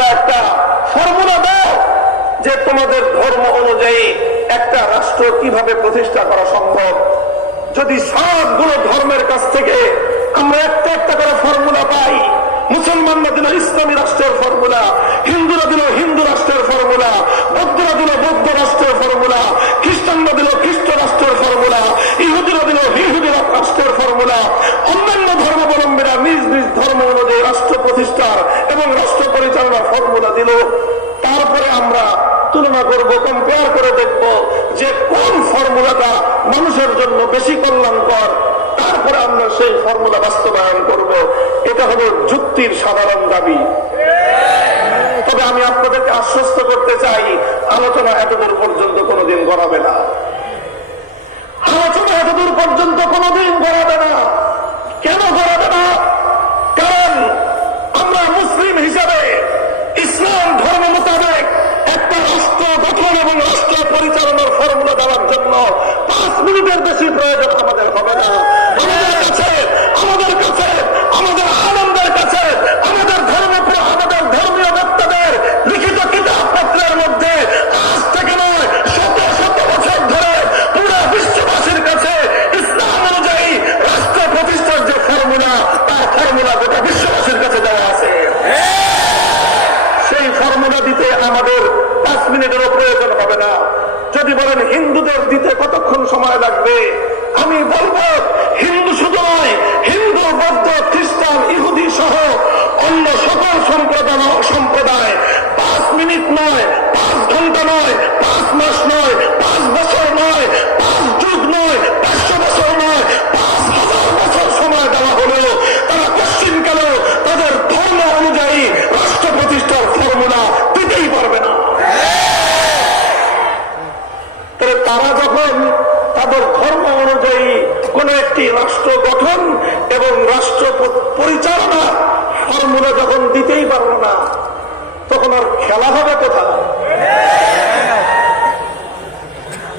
তোমরা একটা ফর্মুলা দাও যে তোমাদের ধর্ম অনুযায়ী একটা রাষ্ট্র কিভাবে প্রতিষ্ঠা করা সম্ভব। যদি সবগুলো ধর্মের কাছ থেকে আমরা একটা একটা করে ফর্মুলা পাই, মুসলমানরা দিল ইসলামী রাষ্ট্রের ফর্মুলা, হিন্দুরা দিল হিন্দু রাষ্ট্রের ফর্মুলা, বৌদ্ধরা দিল বৌদ্ধ রাষ্ট্রের ফর্মুলা, খ্রিস্টানরা দিল খ্রিস্ট রাষ্ট্রের ফর্মুলা, ইহুদিরা দিল ইহুদি রাষ্ট্রের ফর্মুলা, অন্যান্য ধর্মাবলম্বীরা নিজ নিজ ধর্ম অনুযায়ী রাষ্ট্র প্রতিষ্ঠার এবং রাষ্ট্র পরিচালনার ফর্মুলা দিল। তারপরে আমরা তুলনা করব, কম্পেয়ার করে দেখব যে কোন ফর্মুলাটা মানুষের জন্য বেশি কল্যাণকর, তারপরে আমরা সেই ফর্মুলা বাস্তবায়ন করব। এটা হলো যুক্তির সাধারণ দাবি। তবে আমি আপনাদেরকে আশ্বস্ত করতে চাই, আলোচনা এতদূর পর্যন্ত কোনোদিন গড়াবে না। আলোচনা এতদূর পর্যন্ত কোনোদিন গড়াবে না। কেন গড়াবে না? কারণ আমরা মুসলিম হিসাবে ইসলাম ধর্ম মোতাবেক একটা রাষ্ট্র গঠন এবং রাষ্ট্র পরিচালনার ফর্মুলা দেওয়ার জন্য 5 মিনিটের বেশি প্রয়োজন আমাদের হবে না। আমাদের কাছে আমাদের আনন্দের কাছে আমাদের ধর্মীয় বক্তাদের লিখিত কিতাবপত্রের মধ্যে আজ থেকে নয়, শত শত বছর ধরে পুরো বিশ্ববাসীর কাছে ইসলাম অনুযায়ী রাষ্ট্র প্রতিষ্ঠার যে ফর্মুলা, তার ফর্মুলা গোটা বিশ্ববাসীর কাছে দেওয়া আছে। সেই ফর্মুলা দিতে আমাদের 5 মিনিটেরও প্রয়োজন হবে না। যদি বলেন হিন্দুদের দিতে কতক্ষণ সময় লাগবে, আমি বলবো হিন্দু শুধু নয়, হিন্দু বৌদ্ধ খ্রিস্টান ইহুদি সহ অন্য সকল সম্প্রদায় 5 মিনিট নয়, 5 ঘন্টা নয়, 5 মাস নয়, 5 বছর নয়, 5 যুগ নয়, 500 বছর নয়, 5000 বছর সময় দেওয়া হলেও তারা পশ্চিমকালেও তাদের ধর্ম অনুযায়ী রাষ্ট্র প্রতিষ্ঠার ফর্মুলা দিতেই পারবে না। তারা যখন তাদের ধর্ম অনুযায়ী কোন একটি রাষ্ট্র গঠন এবং রাষ্ট্র পরিচালনা ফর্মুলা যখন দিতেই পারল না, তখন আর খেলা হবে কোথায়?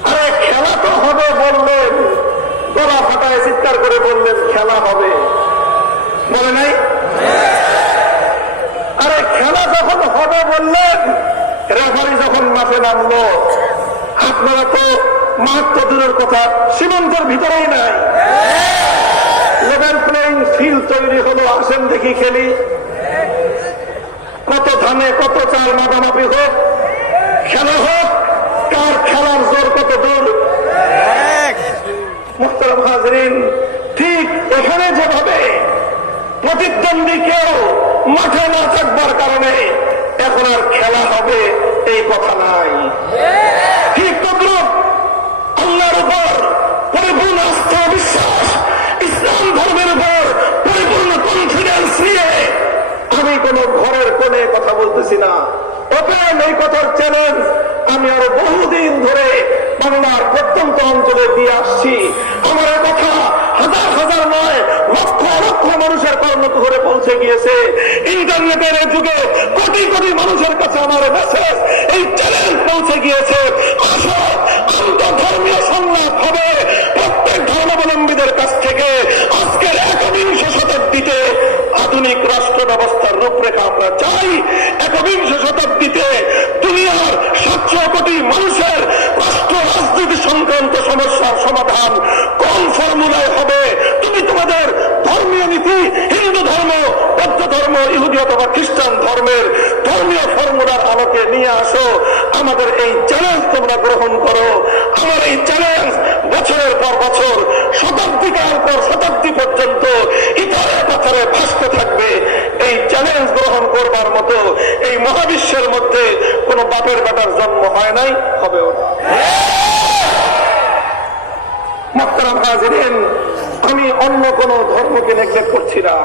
আরে খেলা তো হবে বললেন, গলা ফাটায় চিৎকার করে বললেন খেলা হবে, বলে নাই? আরে খেলা যখন হবে বললেন, রেফারি যখন মাঠে নামলো, আপনারা তো মাঠ তো দূরের কথা, সীমান্তের ভিতরেই নাই, লেভেল প্লেইং ফিল্ড তৈরি হলো, আসেন দেখি খেলি। কত ধানে কত চাল মাপামাপি হোক, খেলা হোক, কার খেলার জোর কত দূর। মুহতারাম হাজরিন, ঠিক এখানে যেভাবে প্রতিদ্বন্দ্বী কেউ মাঠে না থাকবার কারণে এখন আর খেলা হবে এই কথা নাই। ঠিক তদ্রুপ আল্লাহর উপর পরিপূর্ণ আস্থা বিশ্বাস, ইসলাম ধর্মের উপর পরিপূর্ণ কনফিডেন্স নিয়ে আমি কোন ঘরের কোণে কথা বলতেছি না, ওপেন এই কথার চ্যালেঞ্জ আমি আরো বহুদিন ধরে বাংলার প্রত্যন্ত অঞ্চলে দিয়ে আসছি। আমার কথা হাজার হাজার নয়, লক্ষ লক্ষ মানুষের কর্ণকুহরে পৌঁছে গিয়েছে। ইন্টারনেটের যুগে কোটি কোটি মানুষের কাছে আমার মেসেজ, এই চ্যালেঞ্জ পৌঁছে গিয়েছে। আসল আন্তঃধর্মীয় সংলাপ হবে প্রত্যেক ধর্মাবলম্বীদের কাছ থেকে। আজকের একবিংশ শতাব্দীতে আধুনিক রাষ্ট্র ব্যবস্থার রূপরেখা আমরা চাই। একবিংশ শতাব্দীতে দুনিয়ার 700 কোটি মানুষের রাষ্ট্র রাজনীতি সংক্রান্ত সমস্যার সমাধান কোন ফর্মুলায় হবে? তুমি তোমাদের ধর্মীয় নীতি, হিন্দু ধর্ম, বৌদ্ধ ধর্ম, ইহুদি অথবা খ্রিস্টান ধর্মের ধর্মীয় ফর্মুলার আলোকে নিয়ে আসো। আমাদের এই চ্যালেঞ্জ তোমরা গ্রহণ করো। আমার এই চ্যালেঞ্জ বছরের পর বছর, শতাব্দীকাল পর শতাব্দী পর্যন্ত ইতরে পাথরে ভাসতে থাকবে। এই চ্যালেঞ্জ গ্রহণ করবার মতো এই মহাবিশ্বের মধ্যে কোন বাপের বেটার জন্ম হয় নাই, হবেও না। মুহতারাম হাজিরিন, আমি অন্য কোন ধর্মকে নেগলেক্ট করছি না,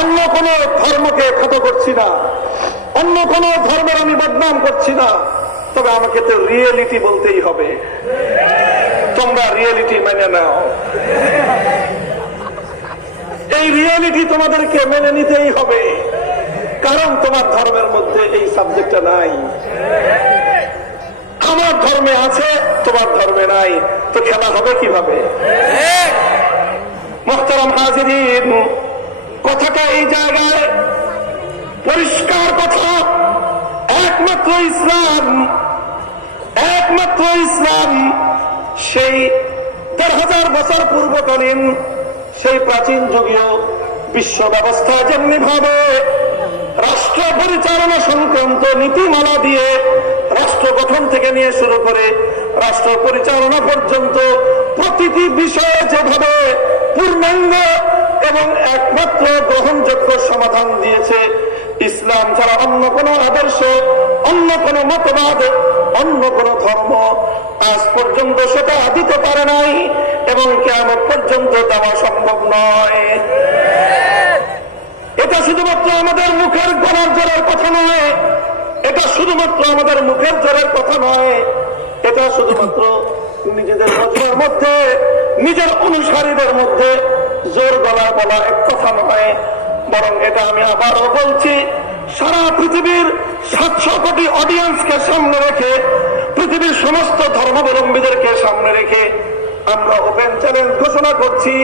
অন্য কোন ধর্মকে ক্ষত করছি না, অন্য কোন ধর্মের আমি বদনাম করছি না। তবে আমাকে তো রিয়েলিটি বলতেই হবে। তোমরা রিয়েলিটি মেনে নাও। এই রিয়েলিটি তোমাদেরকে মেনে নিতেই হবে, কারণ তোমার ধর্মের মধ্যে এই সাবজেক্টটা নাই। আমার ধর্মে আছে, তোমার ধর্মে নাই, তো খেলা হবে কিভাবে? মুহতারাম হাজিরিন, কথাটা এই জায়গায় পরিষ্কার কথা, একমাত্র ইসলাম সেই ১,০০০ বছর পূর্বকালীন সেই প্রাচীন যুগীয় বিশ্ব ব্যবস্থা যেমনি ভাবে রাষ্ট্র পরিচালনা সংক্রান্ত নীতিমালা দিয়ে রাষ্ট্র গঠন থেকে নিয়ে শুরু করে রাষ্ট্র পরিচালনা পর্যন্ত প্রতিটি বিষয়ে যেভাবে পূর্ণাঙ্গ এবং একমাত্র গ্রহণযোগ্য সমাধান দিয়েছে, ইসলাম ছাড়া অন্য কোন আদর্শ, অন্য কোন মতবাদ, অন্য কোন ধর্ম আজ পর্যন্ত সেটা দিতে পারে নাই এবং কিয়ামত পর্যন্ত দেওয়া সম্ভব নয়। এটা শুধুমাত্র আমাদের মুখের গলার জোরের কথা নয়, এটা শুধুমাত্র আমাদের মুখের জোরের কথা নয়, এটা শুধুমাত্র নিজেদের মজমার মধ্যে, নিজের অনুসারীদের মধ্যে জোর গলা বলা এক কথা নয়, বরং এটা আমি আবারও বলছি, সারা পৃথিবীর ৭০০ কোটি অডিয়েন্সকে সামনে রেখে, পৃথিবীর সমস্ত ধর্মাবলম্বীদেরকে সামনে রেখে আমরা ওপেন চ্যালেঞ্জ ঘোষণা করছি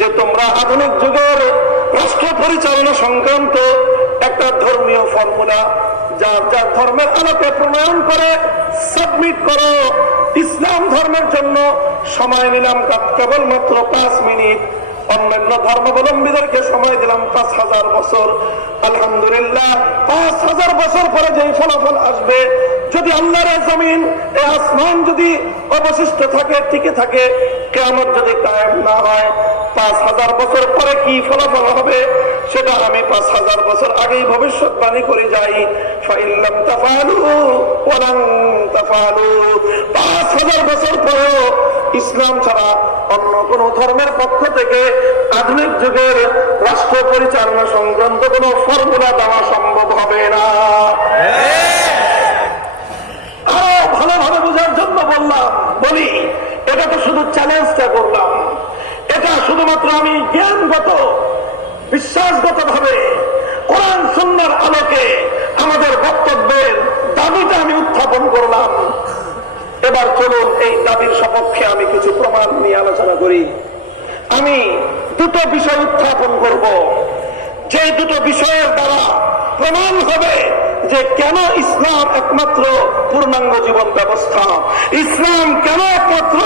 যে তোমরা আধুনিক যুগের রাষ্ট্র পরিচালনা সংক্রান্ত একটা ধর্মীয় ফর্মুলা যার যার ধর্মের আলোকে প্রণয়ন করে সাবমিট করো। ইসলাম ধর্মের জন্য সময় নিলাম কেবলমাত্র 5 মিনিট, অন্যান্য ধর্মাবলম্বীদেরকে সময় দিলাম ৫,০০০ বছর। আলহামদুলিল্লাহ ৫,০০০ বছর পরে যে ফলাফল আসবে, যদি আল্লাহর জমিন এই আসমান যদি অবশিষ্ট থাকে, টিকে থাকে, কিয়ামত যদি কায়েম না হয়, ৫,০০০ বছর পরে কি ফলাফল হবে সেটা আমি ৫,০০০ বছর আগেই ভবিষ্যৎবাণী করে যাই। ফাইল্লাম তাফআলু ওয়া লান তাফআলু, ৫,০০০ বছর পরেও ইসলাম ছাড়া অন্য কোন ধর্মের পক্ষ থেকে আধুনিক যুগের রাষ্ট্র পরিচালনা সংক্রান্ত কোন ফর্মুলা দেওয়া সম্ভব হবে না। আরো ভালোভাবে বোঝার জন্য বলি, এটা তো শুধু চ্যালেঞ্জটা করলাম, এটা শুধুমাত্র আমি জ্ঞানগত বিশ্বাসগত ভাবে কোরআন সুন্নাহর আলোকে আমাদের বক্তব্যের দাবিটা আমি উত্থাপন করলাম। এবার চলুন এই দাবির সপক্ষে আমি কিছু প্রমাণ নিয়ে আলোচনা করি। আমি দুটো বিষয় উত্থাপন করব, যে দুটো বিষয়ের দ্বারা প্রমাণ হবে যে কেন ইসলাম একমাত্র পূর্ণাঙ্গ জীবন ব্যবস্থা, ইসলাম কেন একমাত্র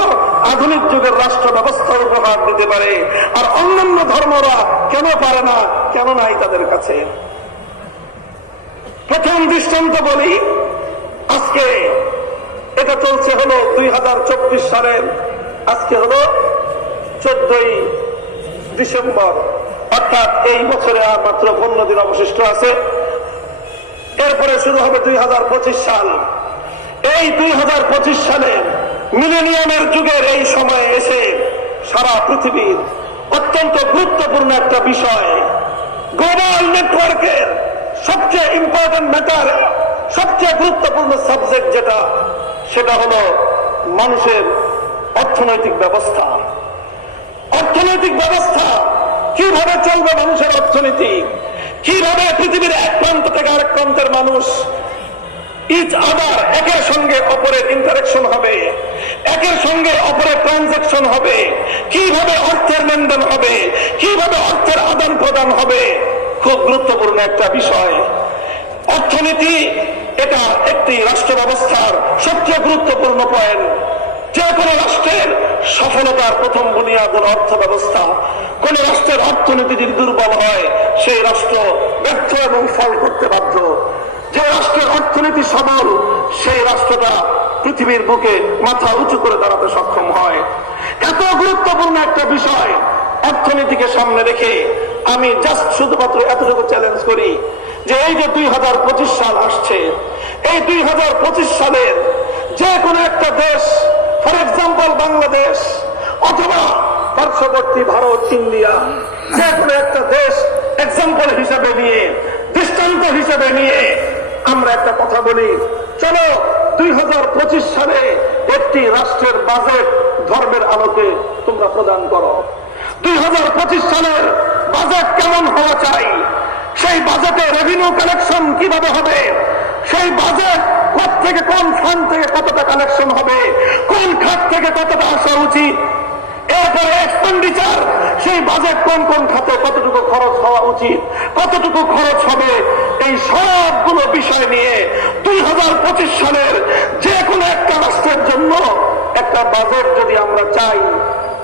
আধুনিক যুগের রাষ্ট্র ব্যবস্থার উপহার দিতে পারে আর অন্যান্য ধর্মরা কেন পারে না, কেন নাই তাদের কাছে। প্রথম দৃষ্টান্ত বলি, আজকে এটা চলছে হলো 2024 সালের, আজকে হলো 14ই ডিসেম্বর, অর্থাৎ এই বছরে আর মাত্র 15 দিন অবশিষ্ট আছে, এরপরে শুরু হবে 2025 সাল। এই 2025 সালে মিলেনিয়ামের যুগের এই সময়ে এসে সারা পৃথিবীর অত্যন্ত গুরুত্বপূর্ণ একটা বিষয়, গ্লোবাল নেটওয়ার্কের সবচেয়ে ইম্পর্টেন্ট ম্যাটার, সবচেয়ে গুরুত্বপূর্ণ সাবজেক্ট যেটা, সেটা হলো মানুষের অর্থনৈতিক ব্যবস্থা। অর্থনৈতিক ব্যবস্থা কিভাবে চলবে, মানুষের অর্থনীতি কিভাবে পৃথিবীর এক প্রান্ত থেকে আরেক প্রান্তের মানুষ ইচ আদার, একের সঙ্গে অপরের ইন্টারাকশন হবে, একের সঙ্গে অপরের ট্রানজাকশন হবে, কিভাবে অর্থের লেনদেন হবে, কিভাবে অর্থের আদান প্রদান হবে, খুব গুরুত্বপূর্ণ একটা বিষয়। অর্থনীতি এটা একটি রাষ্ট্র ব্যবস্থার সবচেয়ে গুরুত্বপূর্ণ পয়েন্ট। যে কোনো রাষ্ট্রের সফলতার প্রথম বুনিয়াদ হল অর্থ ব্যবস্থা। কোন রাষ্ট্রের অর্থনীতি যদি দুর্বল হয়, সেই রাষ্ট্র ব্যর্থ এবং ফল করতে বাধ্য। যে রাষ্ট্রের অর্থনীতি সবল, সেই রাষ্ট্রটা পৃথিবীর বুকে মাথা উঁচু করে দাঁড়াতে সক্ষম হয়। এত গুরুত্বপূর্ণ একটা বিষয় অর্থনীতিকে সামনে রেখে আমি জাস্ট শুধুমাত্র এতটুকু চ্যালেঞ্জ করি যে এই যে 2025 সাল আসছে, এই 2025 সালের যে কোনো একটা দেশ, ফর এক্সাম্পল বাংলাদেশ অথবা পার্শ্ববর্তী ভারত, ইন্ডিয়া, যে কোনো একটা দেশ এক্সাম্পল হিসাবে নিয়ে, দৃষ্টান্ত হিসাবে নিয়ে আমরা একটা কথা বলি, চলো 2025 সালে একটি রাষ্ট্রের বাজেট ধর্মের আলোকে তোমরা প্রদান করো। 2025 সালের বাজেট কেমন হওয়া চাই, সেই বাজেটে রেভিনিউ কালেকশন কিভাবে হবে, সেই বাজেট কোথা থেকে, কোন ফান্ড থেকে কতটা কালেকশন হবে, কোন খাত থেকে কতটা আসা উচিত, এরপরে এক্সপেন্ডিচার, সেই বাজেট কোন কোন খাতে কতটুকু খরচ হওয়া উচিত, কতটুকু খরচ হবে, এই সবগুলো বিষয় নিয়ে 2025 সালের যে কোনো একটা রাষ্ট্রের জন্য একটা বাজেট যদি আমরা চাই,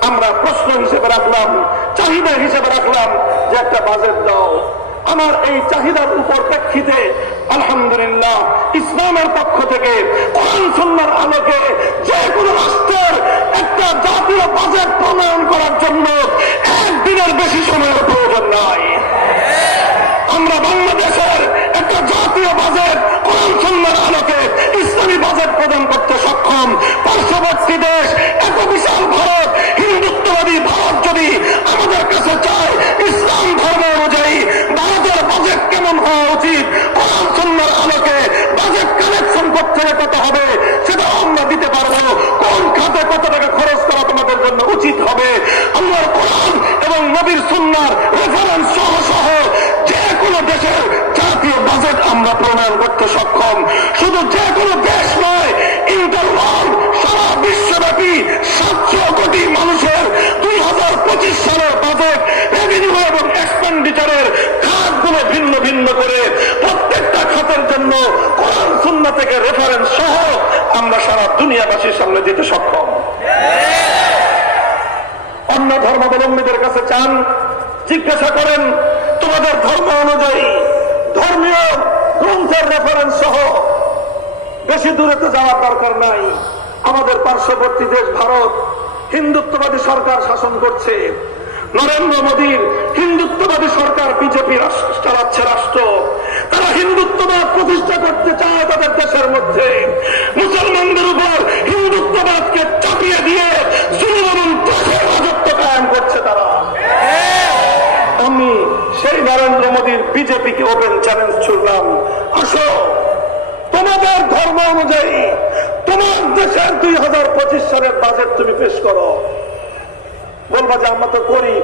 আমরা প্রশ্ন হিসেবে রাখলাম, চাহিদা হিসেবে রাখলাম যে একটা বাজেট দাও। আমার এই চাহিদার উপর প্রেক্ষিতে আলহামদুলিল্লাহ ইসলামের পক্ষ থেকে কোরআন সুন্নাহর আলোকে যে কোনো রাষ্ট্রের একটা জাতীয় বাজেট প্রণয়ন করার জন্য একদিনের বেশি সময়ের প্রয়োজন নাই। আমরা বাংলাদেশের একটা জাতীয় বাজেট কোরআন সুন্নাহর আলোকে ইসলামী বাজেট প্রদান করতে সক্ষম। পার্শ্ববর্তী দেশ এত বিশাল ভারত, হিন্দুত্ববাদী ভারত যদি আমাদের কাছে চায় ইসলাম ধর্ম অনুযায়ী ভারতের বাজেট কেমন হওয়া উচিত, কোরআন সুন্নাহর আলোকে বাজেট কালেকশন করতে কত হবে সেটা আমরা দিতে পারবো। কোন খাতে কত টাকা খরচ করা তোমাদের জন্য উচিত হবে, আল্লাহর কোরআন এবং নবীর সুন্নাহর রেফারেন্স সহ সহ যে কোনো দেশের জাতীয় বাজেট আমরা প্রণয়ন করতে সক্ষম। শুধু যে কোনো দেশ নয়, ইন্টারওয়ার্ল্ড সারা বিশ্বব্যাপী 700 কোটি মানুষের 2025 সালের বাজেট রেভিনিউ এবং এক্সপেন্ডিচারের খাতগুলো ভিন্ন ভিন্ন করে প্রত্যেকটা খাতের জন্য কোরআন সুন্নাহ থেকে রেফারেন্স সহ আমরা সারা দুনিয়াবাসীর সামনে দিতে সক্ষম। অন্য ধর্মাবলম্বীদের কাছে চান, জিজ্ঞাসা করেন তোমাদের ধর্ম অনুযায়ী ধর্মীয় গ্রন্থের রেফারেন্স সহ, বেশি দূরে তো যাওয়ার দরকার নাই। আমাদের পার্শ্ববর্তী দেশ ভারত হিন্দুত্ববাদী সরকার শাসন করছে, নরেন্দ্র মোদীর হিন্দুত্ববাদী সরকার বিজেপি চালাচ্ছে রাষ্ট্র। তারা হিন্দুত্ববাদ প্রতিষ্ঠা করতে চায় তাদের দেশের মধ্যে, মুসলমানদের উপর হিন্দুত্ববাদকে চাপিয়ে দিয়ে জুলুম এবং ত্রাসের রাজত্ব কায়েম করছে তারা। আমি সেই নরেন্দ্র মোদীর বিজেপিকে ওপেন চ্যালেঞ্জ ছুড়লাম, আসো তোমাদের ধর্ম অনুযায়ী তোমার দেশের 2025 সালের বাজেট তুমি পেশ করো। বলবা যে আমরা তো করি,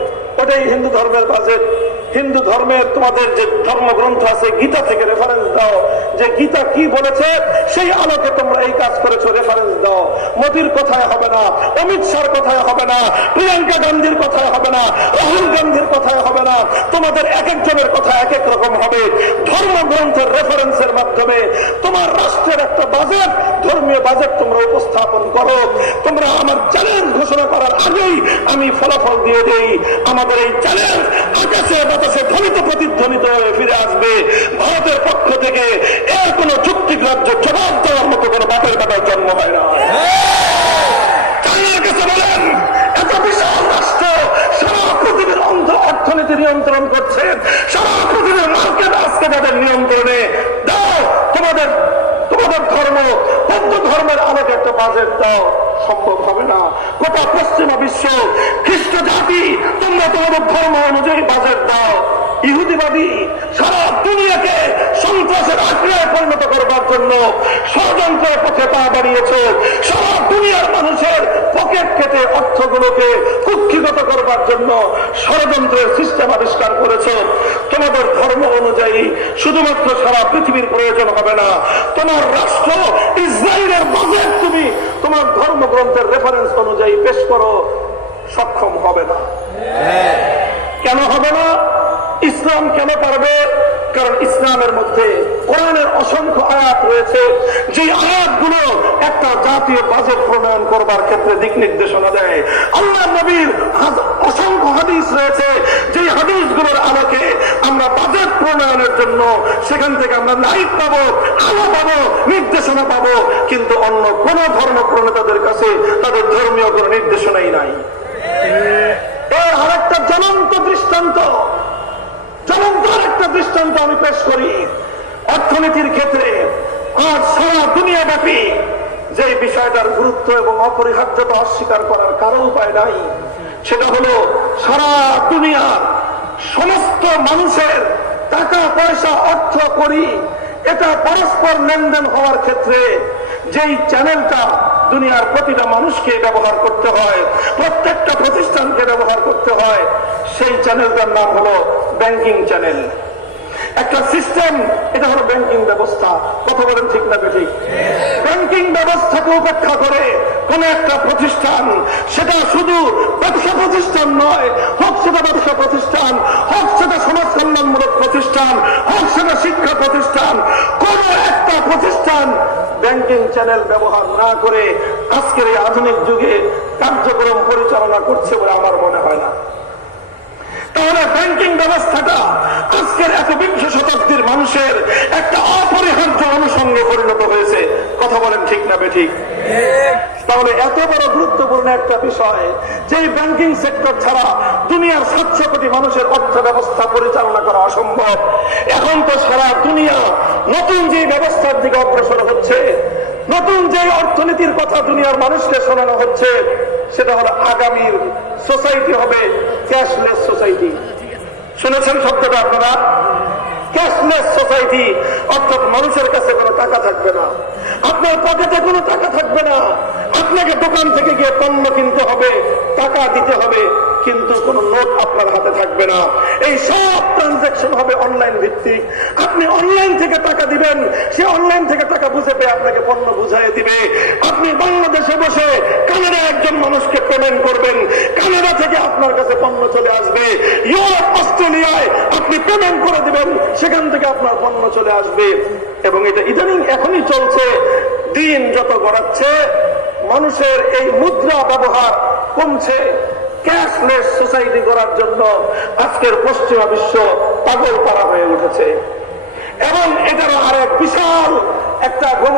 ওটাই হিন্দু ধর্মের বাজেট। হিন্দু ধর্মের তোমাদের যে ধর্মগ্রন্থ আছে গীতা থেকে রেফারেন্স দাও, যে গীতা কি বলেছে সেই আলোকে তোমরা এই কাজ করেছো, রেফারেন্স দাও। মোদীর কথায় হবে না, অমিত শাহর কথায় হবে না, প্রিয়াঙ্কা গান্ধীর কথায় হবে না, রাহুল গান্ধীর কথায় হবে না, তোমাদের এক একজনের কথা এক এক রকম হবে। ধর্মগ্রন্থের রেফারেন্সের মাধ্যমে তোমার রাষ্ট্রের একটা বাজেট, ধর্মীয় বাজেট তোমরা উপস্থাপন করো। তোমরা আমার চ্যালেঞ্জ ঘোষণা করার আগেই আমি ফলাফল দিয়ে দেই, আমাদের এই চ্যালেঞ্জ আকাশে বাতাসে ধ্বনিত প্রতিধ্বনিত হয়ে ফিরে আসবে। ভারতের পক্ষ থেকে এর কোন যুক্তিগ্রাহ্য জবাব দেওয়ার মতো কোন বাপের বেটার জন্ম হয় না। চায়নার কাছে বলেন, এত বিশাল রাষ্ট্র সারা পৃথিবীর অর্থনীতি নিয়ন্ত্রণ করছে, সারা পৃথিবীর মার্কেট আজকে তাদের নিয়ন্ত্রণে। দাও তোমাদের ধর্ম, বৌদ্ধ ধর্মের আলোকে একটা বাজেট দাও। সম্ভব হবে না। গোটা পশ্চিমা বিশ্ব খ্রিস্ট জাতি তোমরা তোমাদের ধর্ম অনুযায়ী বাজেট দাও। ইহুদিবাদী সারা দুনিয়াকে সন্ত্রাসের আশ্রয়ে পরিণত করবার জন্য ষড়যন্ত্রের পথে পা বাড়িয়েছ। সারা দুনিয়ার মানুষের পকেট কেটে অর্থগুলোকে কুক্ষিগত করবার জন্য ষড়যন্ত্রের সিস্টেম আবিষ্কার করেছ। তোমাদের ধর্ম অনুযায়ী শুধুমাত্র সারা পৃথিবীর প্রয়োজন হবে না, তোমার রাষ্ট্র ইসরায়েলের বাজেট তুমি তোমার ধর্মগ্রন্থের রেফারেন্স অনুযায়ী পেশ করো, সক্ষম হবে না। কেন হবে না? ইসলাম কেন পারবে? কারণ ইসলামের মধ্যে কোরআনের অসংখ্য আয়াত রয়েছে, যে আয়াতগুলো একটা জাতীয় বাজেট প্রণয়ন করবার ক্ষেত্রে দিক নির্দেশনা দেয়। আল্লাহ নবীর অসংখ্য হাদিস রয়েছে, যে হাদিসগুলোর আলোকে আমরা বাজেট প্রণয়নের জন্য সেখান থেকে আমরা লাইট পাবো, আলো পাবো, নির্দেশনা পাবো। কিন্তু অন্য কোন ধর্ম প্রণেতাদের কাছে তাদের ধর্মীয় কোন নির্দেশনাই নাই। এর আরেকটা জ্বলন্ত দৃষ্টান্ত আমি পেশ করি। অর্থনীতির ক্ষেত্রে আজ সারা দুনিয়া ব্যাপী যে বিষয়টার গুরুত্ব এবং অপরিহার্যতা অস্বীকার করার কারো উপায় নাই, সেটা হলো সারা দুনিয়ার সমস্ত মানুষের টাকা পয়সা অর্থ করি এটা পরস্পর লেনদেন হওয়ার ক্ষেত্রে যেই চ্যানেলটা দুনিয়ার প্রতিটা মানুষকে ব্যবহার করতে হয়, প্রত্যেকটা প্রতিষ্ঠানকে ব্যবহার করতে হয়, সেই চ্যানেলটার নাম হলো ব্যাংকিং চ্যানেল। একটা সিস্টেম, এটা হলো ব্যাংকিং ব্যবস্থা। কথা বলেন ঠিক না ঠিক? ব্যাংকিং ব্যবস্থাকে উপেক্ষা করে কোন একটা প্রতিষ্ঠান, সেটা শুধু ব্যবসা প্রতিষ্ঠান নয়, হোক সেটা ব্যবসা প্রতিষ্ঠান, হোক সেটা সমাজ কল্যাণমূলক প্রতিষ্ঠান, হোক সেটা শিক্ষা প্রতিষ্ঠান, কোন একটা প্রতিষ্ঠান ব্যাংকিং চ্যানেল ব্যবহার না করে আজকের এই আধুনিক যুগে কার্যক্রম পরিচালনা করছে বলে আমার মনে হয় না। তাহলে ব্যাংকিং ব্যবস্থাটা আজকের একবিংশ শতাব্দীর মানুষের একটা অপরিহার্য অনুষঙ্গ পরিণত হয়েছে। কথা বলেন ঠিক না বেঠিক? তাহলে এত বড় গুরুত্বপূর্ণ একটা বিষয়, যে ব্যাংকিং সেক্টর ছাড়া দুনিয়ার 700 কোটি মানুষের অর্থ ব্যবস্থা পরিচালনা করা অসম্ভব। এখন তো সারা দুনিয়া নতুন যে ব্যবস্থার দিকে অগ্রসর হচ্ছে, নতুন যে অর্থনীতির কথা দুনিয়ার মানুষকে শোনানো হচ্ছে, সেটা হলো আগামীর সোসাইটি হবে ক্যাশলেস সোসাইটি। শুনেছেন শব্দটা আপনারা? ক্যাশলেস সোসাইটি, অর্থাৎ মানুষের কাছে কোনো টাকা থাকবে না, আপনার পকেটে কোনো টাকা থাকবে না, আপনাকে দোকান থেকে গিয়ে পণ্য কিনতে হবে, টাকা দিতে হবে, কিন্তু কোন নোট আপনার হাতে থাকবে না। এই সব ট্রানজাকশন হবে অনলাইন ভিত্তিক। আপনি অনলাইন থেকে টাকা দিবেন, সে অনলাইন থেকে টাকা বুঝে পেয়ে আপনাকে পণ্য বুঝাই দিবে। আপনি বাংলাদেশে বসে কানাডা একজন মানুষকে পেমেন্ট করবেন, কানাডা থেকে আপনার কাছে পণ্য চলে আসবে। ইউরোপ, অস্ট্রেলিয়ায় আপনি পেমেন্ট করে দিবেন, সেখান থেকে আপনার পণ্য চলে আসবে। এবং এটা ইদানিং এখনই চলছে। দিন যত গড়াচ্ছে মানুষের এই মুদ্রা ব্যবহার কমছে। ক্যাশলেস সোসাইটি করার জন্য আজকের পশ্চিমা বিশ্ব পাগল পারা হয়ে উঠেছে। এবং এটারও আরেক বিশাল একটা